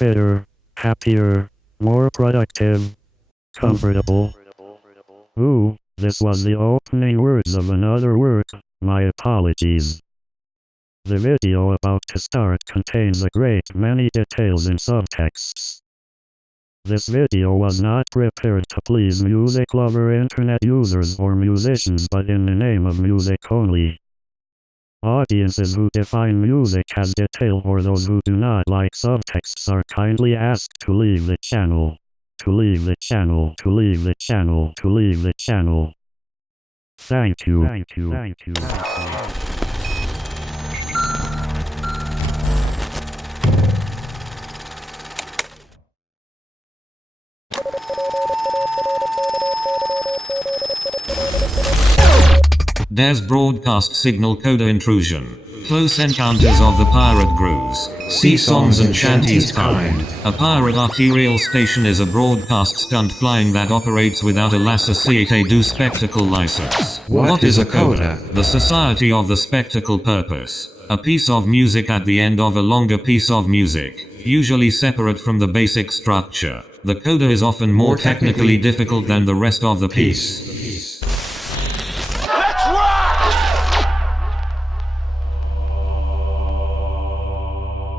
fitter, happier, more productive, comfortable. Ooh, this was the opening words of another work, my apologies. The video about to start contains a great many details and subtexts. This video was not prepared to please music lover internet users or musicians but in the name of music only. Audiences who define music as detail or those who do not like subtexts are kindly asked to leave the channel. To leave the channel. To leave the channel. To leave the channel. Thank you. Thank you. Thank you. There's broadcast signal coda intrusion. Close encounters of the pirate grooves. Sea songs and shanties kind. A pirate arterial station is a broadcast stunt flying that operates without a cØdΔ spectacle license. What is a coda? The Society of the Spectacle Purpose. A piece of music at the end of a longer piece of music, usually separate from the basic structure. The coda is often more technically difficult than the rest of the piece.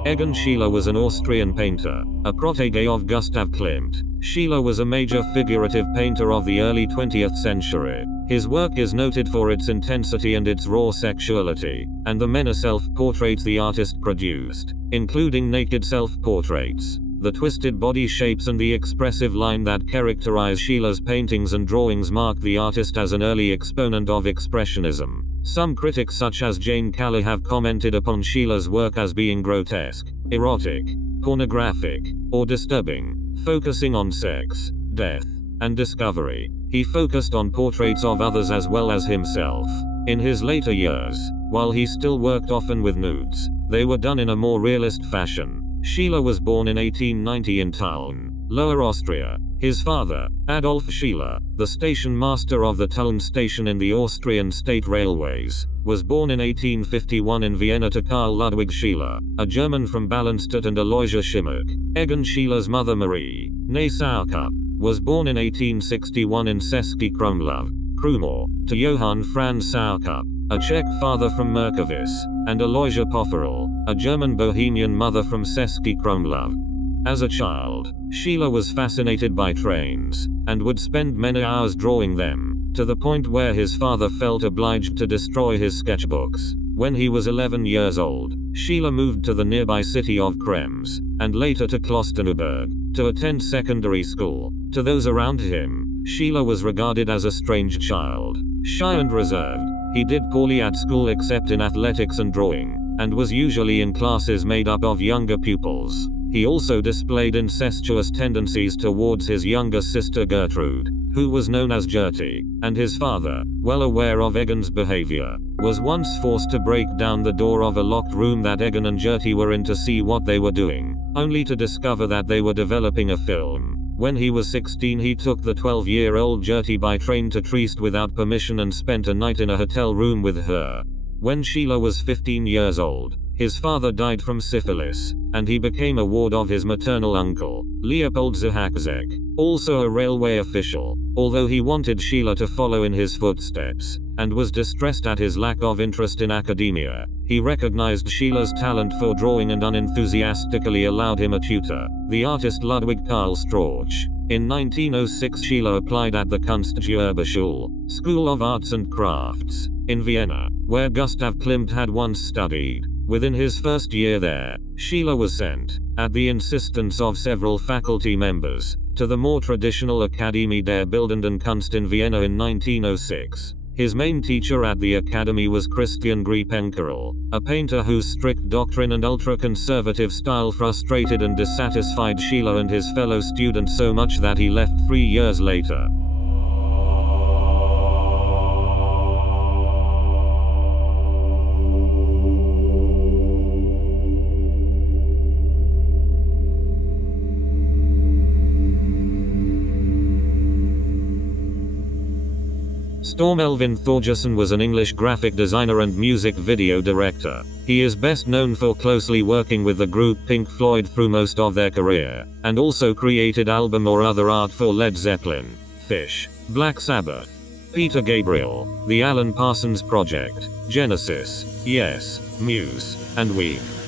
Egon Schiele was an Austrian painter, a protege of Gustav Klimt. Schiele was a major figurative painter of the early 20th century. His work is noted for its intensity and its raw sexuality, and the many self-portraits the artist produced, including naked self-portraits. The twisted body shapes and the expressive line that characterize Schiele's paintings and drawings mark the artist as an early exponent of Expressionism. Some critics such as Jane Callie have commented upon Schiele's work as being grotesque, erotic, pornographic, or disturbing, focusing on sex, death, and discovery. He focused on portraits of others as well as himself. In his later years, while he still worked often with nudes, they were done in a more realist fashion. Schiele was born in 1890 in Tulln, Lower Austria. His father, Adolf Schiele, the station master of the Tulln station in the Austrian state railways, was born in 1851 in Vienna to Karl Ludwig Schiele, a German from Ballenstedt and Aloysia Schimmick. Egon Schiele's mother Marie, née Sauerkupp, was born in 1861 in Český Krumlov, Krumor, to Johann Franz Sauerkupp, a Czech father from Merkovice, and Aloysia Pofferl, a German Bohemian mother from Český Krumlov. As a child, Schiele was fascinated by trains, and would spend many hours drawing them, to the point where his father felt obliged to destroy his sketchbooks. When he was 11 years old, Schiele moved to the nearby city of Krems, and later to Klosterneuburg, to attend secondary school. To those around him, Schiele was regarded as a strange child, shy and reserved. He did poorly at school except in athletics and drawing, and was usually in classes made up of younger pupils. He also displayed incestuous tendencies towards his younger sister Gertrude, who was known as Gertie, and his father, well aware of Egon's behavior, was once forced to break down the door of a locked room that Egon and Gertie were in to see what they were doing, only to discover that they were developing a film. When he was 16 he took the 12-year-old Gertie by train to Trieste without permission and spent a night in a hotel room with her. When Schiele was 15 years old, his father died from syphilis, and he became a ward of his maternal uncle, Leopold Zahakzek, also a railway official, although he wanted Schiele to follow in his footsteps, and was distressed at his lack of interest in academia. He recognized Schiele's talent for drawing and unenthusiastically allowed him a tutor, the artist Ludwig Karl Strauch. In 1906 Schiele applied at the Kunstgewerbeschule, School of Arts and Crafts, in Vienna, where Gustav Klimt had once studied. Within his first year there, Schiele was sent, at the insistence of several faculty members, to the more traditional Akademie der Bildenden Kunst in Vienna in 1906. His main teacher at the academy was Christian Griepenkerl, a painter whose strict doctrine and ultra-conservative style frustrated and dissatisfied Schiele and his fellow students so much that he left 3 years later. Stormelvin Thorgerson was an English graphic designer and music video director. He is best known for closely working with the group Pink Floyd through most of their career, and also created album or other art for Led Zeppelin, Phish, Black Sabbath, Peter Gabriel, The Alan Parsons Project, Genesis, Yes, Muse, and Weave.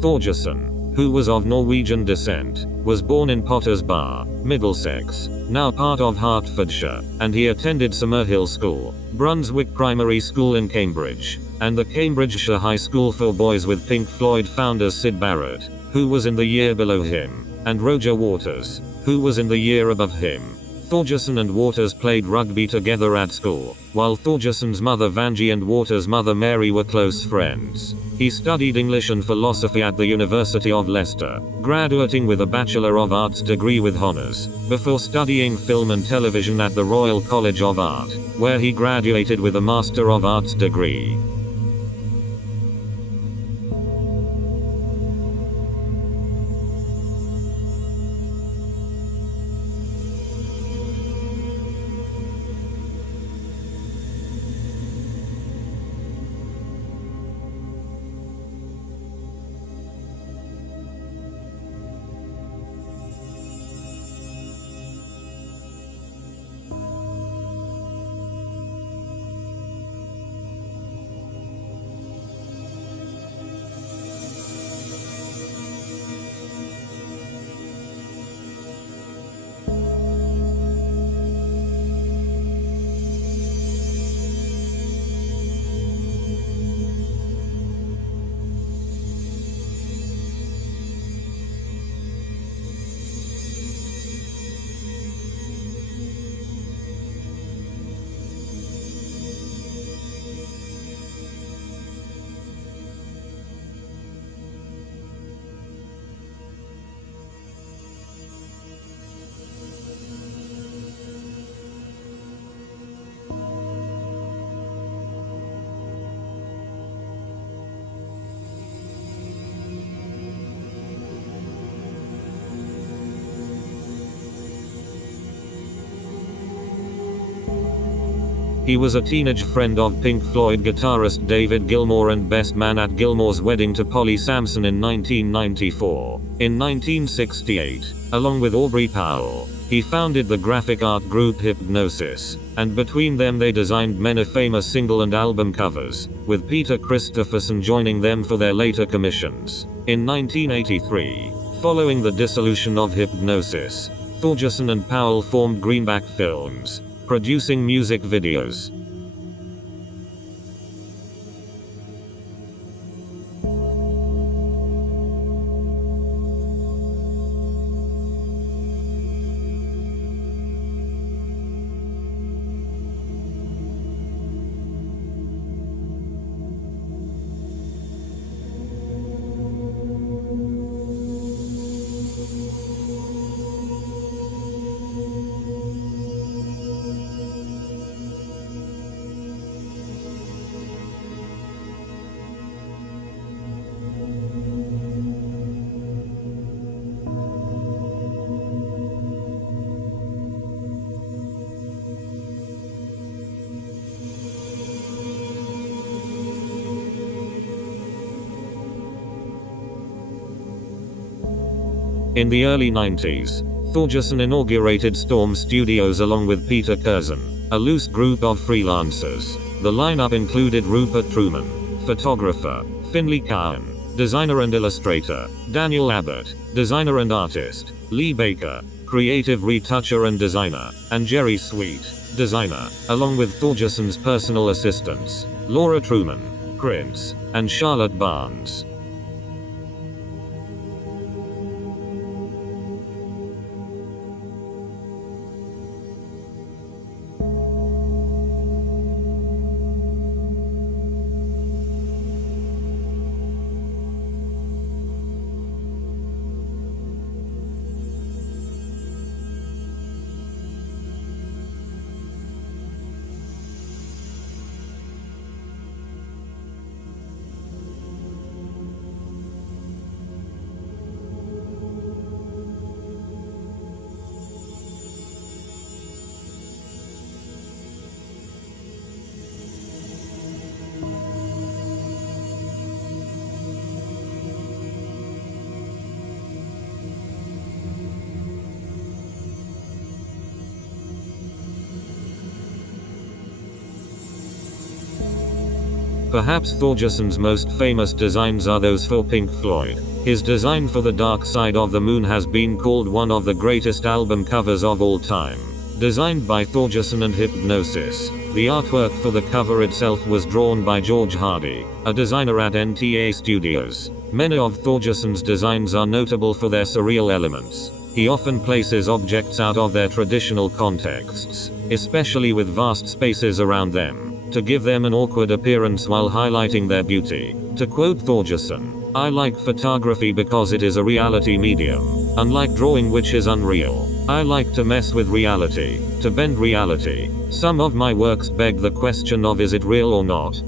Thorgerson, who was of Norwegian descent, was born in Potters Bar, Middlesex, now part of Hertfordshire, and he attended Summerhill School, Brunswick Primary School in Cambridge, and the Cambridgeshire High School for Boys with Pink Floyd founders Syd Barrett, who was in the year below him, and Roger Waters, who was in the year above him. Thorgerson and Waters played rugby together at school, while Thorgerson's mother Vangie and Waters' mother Mary were close friends. He studied English and philosophy at the University of Leicester, graduating with a Bachelor of Arts degree with honours, before studying film and television at the Royal College of Art, where he graduated with a Master of Arts degree. He was a teenage friend of Pink Floyd guitarist David Gilmour and best man at Gilmour's wedding to Polly Sampson in 1994. In 1968, along with Aubrey Powell, he founded the graphic art group Hypnosis, and between them they designed many famous single and album covers, with Peter Christopherson joining them for their later commissions. In 1983, following the dissolution of Hypnosis, Thorgerson and Powell formed Greenback Films, producing music videos. In the early 90s, Thorgerson inaugurated Storm Studios along with Peter Curzon, a loose group of freelancers. The lineup included Rupert Truman, photographer, Finley Cowan, designer and illustrator, Daniel Abbott, designer and artist, Lee Baker, creative retoucher and designer, and Jerry Sweet, designer, along with Thorgerson's personal assistants, Laura Truman, Prince, and Charlotte Barnes. Perhaps Thorgerson's most famous designs are those for Pink Floyd. His design for The Dark Side of the Moon has been called one of the greatest album covers of all time. Designed by Thorgerson and Hypnosis, the artwork for the cover itself was drawn by George Hardy, a designer at NTA Studios. Many of Thorgerson's designs are notable for their surreal elements. He often places objects out of their traditional contexts, especially with vast spaces around them, to give them an awkward appearance while highlighting their beauty. To quote Thorgerson, "I like photography because it is a reality medium. Unlike drawing, which is unreal, I like to mess with reality, to bend reality. Some of my works beg the question of is it real or not?"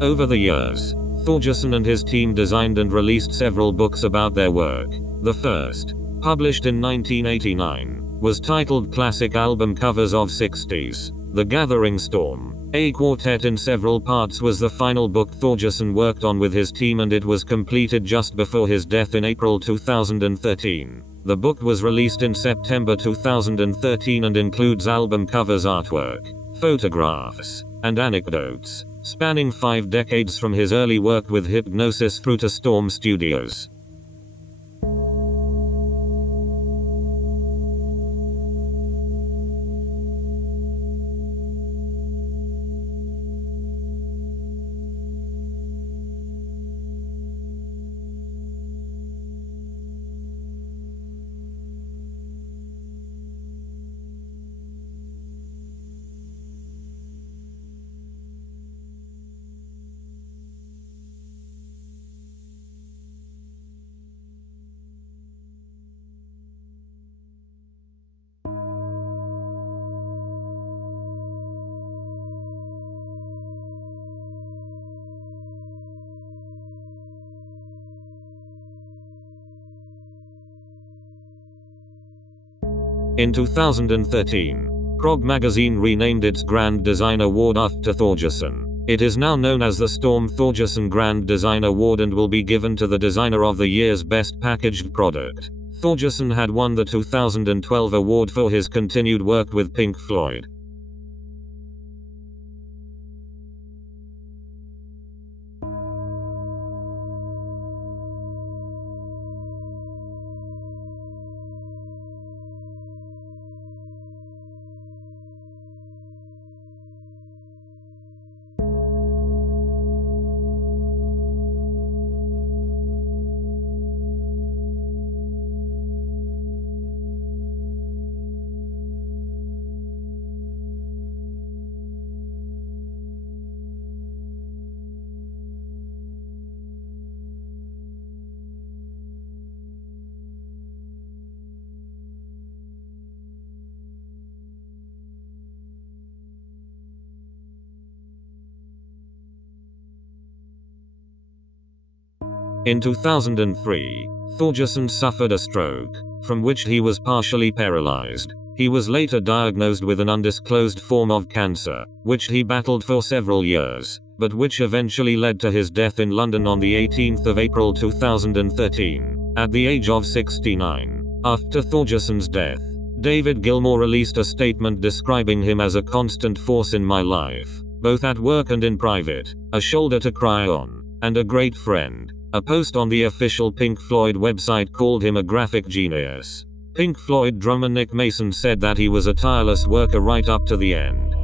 Over the years, Thorgerson and his team designed and released several books about their work. The first, published in 1989, was titled Classic Album Covers of 60s. The Gathering Storm, a quartet in several parts, was the final book Thorgerson worked on with his team, and it was completed just before his death in April 2013. The book was released in September 2013 and includes album covers, artwork, photographs, and anecdotes, spanning 5 decades from his early work with Hypnosis through to Storm Studios. In 2013, Prog magazine renamed its Grand Design Award after Thorgerson. It is now known as the Storm Thorgerson Grand Design Award and will be given to the designer of the year's best packaged product. Thorgerson had won the 2012 award for his continued work with Pink Floyd. In 2003, Thorgerson suffered a stroke, from which he was partially paralyzed. He was later diagnosed with an undisclosed form of cancer, which he battled for several years, but which eventually led to his death in London on the 18th of April 2013, at the age of 69. After Thorgerson's death, David Gilmour released a statement describing him as a constant force in my life, both at work and in private, a shoulder to cry on, and a great friend. A post on the official Pink Floyd website called him a graphic genius. Pink Floyd drummer Nick Mason said that he was a tireless worker right up to the end.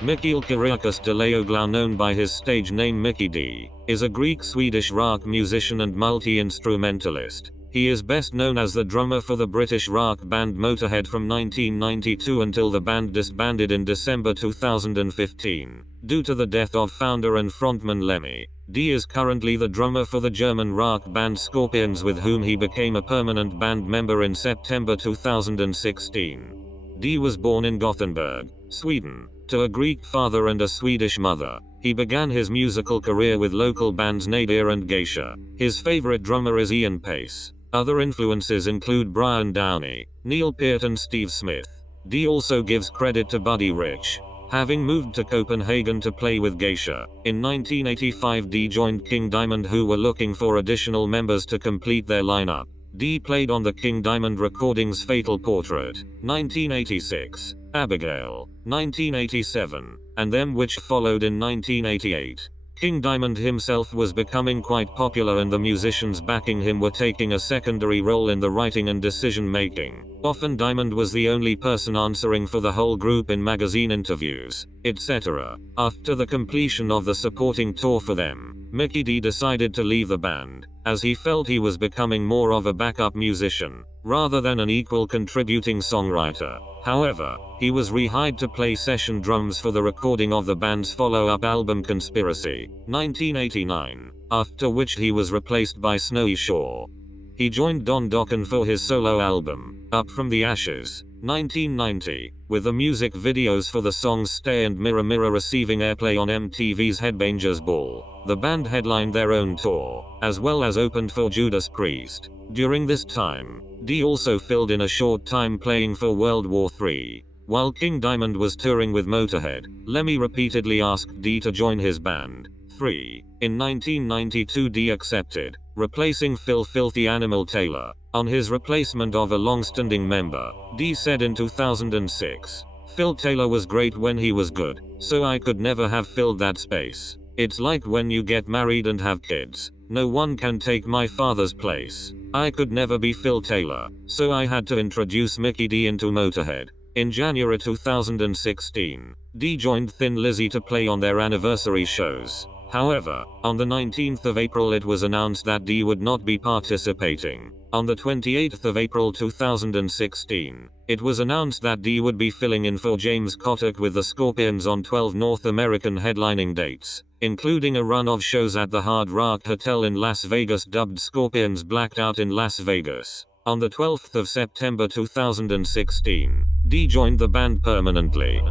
Mikkey Kyriakos Deleoglu, known by his stage name Mikkey D, is a Greek-Swedish rock musician and multi-instrumentalist. He is best known as the drummer for the British rock band Motorhead from 1992 until the band disbanded in December 2015. Due to the death of founder and frontman Lemmy, D is currently the drummer for the German rock band Scorpions, with whom he became a permanent band member in September 2016. D was born in Gothenburg, Sweden, to a Greek father and a Swedish mother. He began his musical career with local bands Nadir and Geisha. His favorite drummer is Ian Pace. Other influences include Brian Downey, Neil Peart and Steve Smith. D also gives credit to Buddy Rich, having moved to Copenhagen to play with Geisha. In 1985 D joined King Diamond, who were looking for additional members to complete their lineup. D played on the King Diamond recordings Fatal Portrait, 1986, Abigail, 1987, and Them, which followed in 1988. King Diamond himself was becoming quite popular, and the musicians backing him were taking a secondary role in the writing and decision making. Often Diamond was the only person answering for the whole group in magazine interviews, etc. After the completion of the supporting tour for them, Mikkey D decided to leave the band, as he felt he was becoming more of a backup musician, rather than an equal contributing songwriter. However, he was rehired to play session drums for the recording of the band's follow-up album Conspiracy, 1989, after which he was replaced by Snowy Shaw. He joined Don Dokken for his solo album, Up From the Ashes, 1990, with the music videos for the songs Stay and Mirror Mirror receiving airplay on MTV's Headbangers Ball. The band headlined their own tour, as well as opened for Judas Priest. During this time, D also filled in a short time playing for World War III. While King Diamond was touring with Motorhead, Lemmy repeatedly asked D to join his band. 3. In 1992 D accepted, replacing Phil "Filthy Animal" Taylor. On his replacement of a long-standing member, D said in 2006, "Phil Taylor was great when he was good, so I could never have filled that space. It's like when you get married and have kids. No one can take my father's place. I could never be Phil Taylor, so I had to introduce Mikkey D into Motorhead." In January 2016, D joined Thin Lizzy to play on their anniversary shows. However, on the 19th of April it was announced that D would not be participating. On the 28th of April 2016, it was announced that D would be filling in for James Kotick with the Scorpions on 12 North American headlining dates, including a run of shows at the Hard Rock Hotel in Las Vegas dubbed Scorpions Blacked Out in Las Vegas. On the 12th of September 2016, D joined the band permanently.